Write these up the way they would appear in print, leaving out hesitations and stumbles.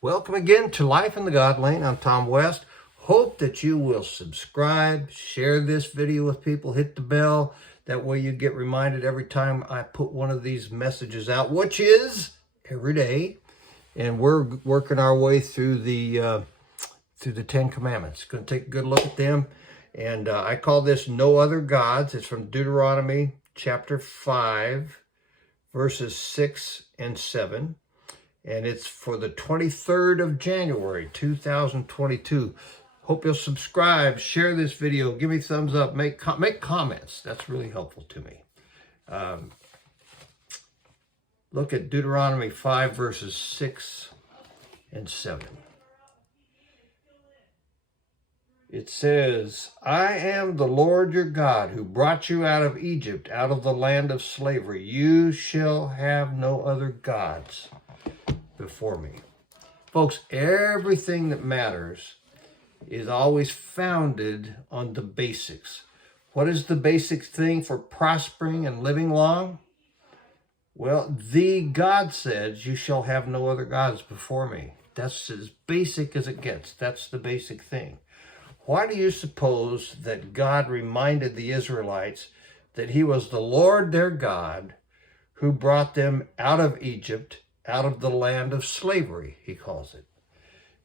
Welcome again to Life in the God Lane. I'm Tom West. Hope that you will subscribe, share this video with people, hit the bell. That way you get reminded every time I put one of these messages out, which is every day. And we're working our way through the Ten Commandments. Going to take a good look at them. And I call this No Other Gods. It's from Deuteronomy chapter 5, verses 6 and 7. And it's for the 23rd of January, 2022. Hope you'll subscribe, share this video, give me thumbs up, make comments. That's really helpful to me. Look at Deuteronomy 5, verses 6 and 7. It says, I am the Lord your God who brought you out of Egypt, out of the land of slavery. You shall have no other gods before me. Folks, everything that matters is always founded on the basics. What is the basic thing for prospering and living long? Well, God says, you shall have no other gods before me. That's as basic as it gets. That's the basic thing. Why do you suppose that God reminded the Israelites that he was the Lord their God who brought them out of Egypt, out of the land of slavery, he calls it?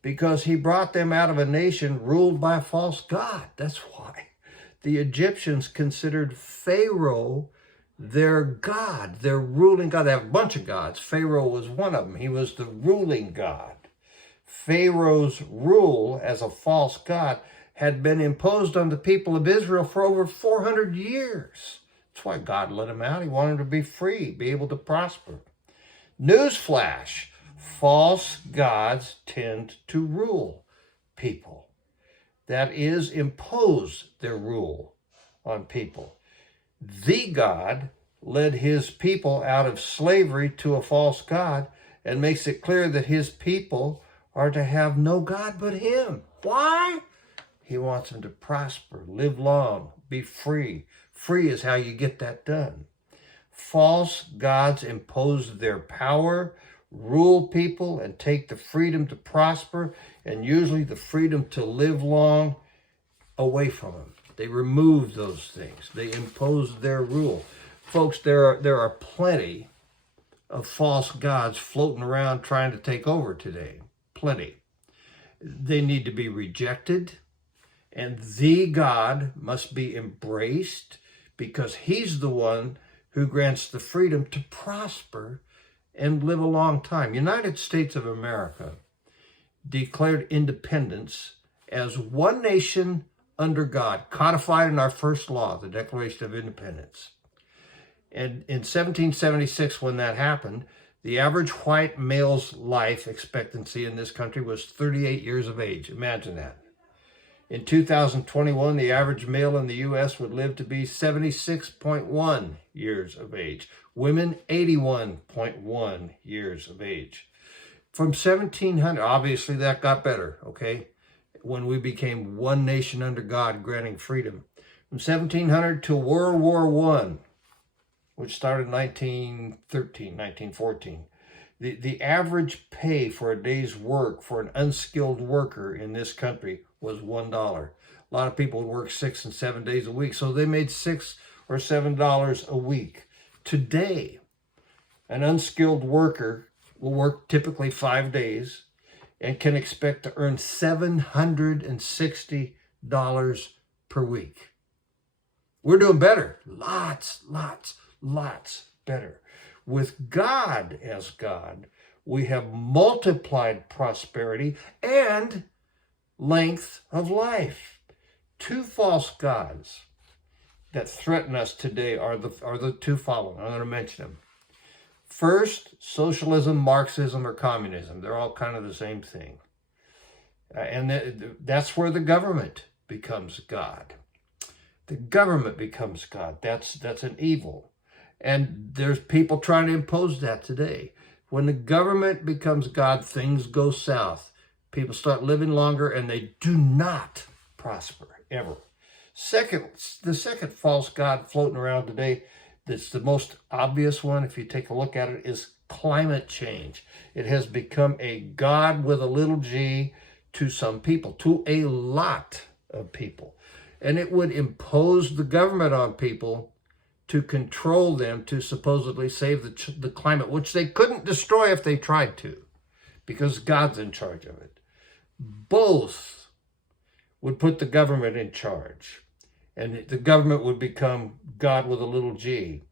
Because he brought them out of a nation ruled by a false god. That's why. The Egyptians considered Pharaoh their god, their ruling god. They have a bunch of gods. Pharaoh was one of them. He was the ruling god. Pharaoh's rule as a false god had been imposed on the people of Israel for over 400 years. That's why God let them out. He wanted them to be free, be able to prosper. Newsflash, false gods tend to rule people. That is, impose their rule on people. The God led his people out of slavery to a false god and makes it clear that his people are to have no God but him. Why? He wants them to prosper, live long, be free. Free is how you get that done. False gods impose their power, rule people, and take the freedom to prosper, and usually the freedom to live long, away from them. They remove those things. They impose their rule. Folks, there are plenty of false gods floating around trying to take over today. Plenty. They need to be rejected, and the God must be embraced because he's the one who grants the freedom to prosper and live a long time. United States of America declared independence as one nation under God, codified in our first law, the Declaration of Independence. And in 1776, when that happened, the average white male's life expectancy in this country was 38 years of age. Imagine that. In 2021, the average male in the U.S. would live to be 76.1 years of age. Women, 81.1 years of age. From 1700, obviously that got better, okay? When we became one nation under God, granting freedom. From 1700 to World War I, which started in 1914. The average pay for a day's work for an unskilled worker in this country was $1. A lot of people would work 6 and 7 days a week, so they made $6 or $7 a week. Today, an unskilled worker will work typically 5 days and can expect to earn $760 per week. We're doing better. Lots better. With God as God, we have multiplied prosperity and length of life. Two false gods that threaten us today are the two following. I'm going to mention them. First, socialism, Marxism, or communism. They're all kind of the same thing. And that's where the government becomes God. The government becomes God. That's an evil. And there's people trying to impose that today. When the government becomes God, things go south. People start living longer and they do not prosper, ever. The second false god floating around today, that's the most obvious one, if you take a look at it, is climate change. It has become a God with a little g to some people, to a lot of people. And it would impose the government on people to control them to supposedly save the climate, which they couldn't destroy if they tried to, because God's in charge of it. Both would put the government in charge, and the government would become God with a little g,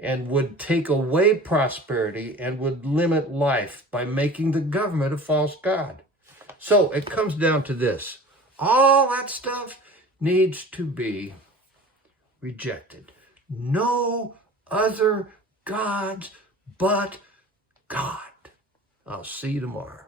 and would take away prosperity and would limit life by making the government a false god. So it comes down to this. All that stuff needs to be rejected. No other gods but God. I'll see you tomorrow.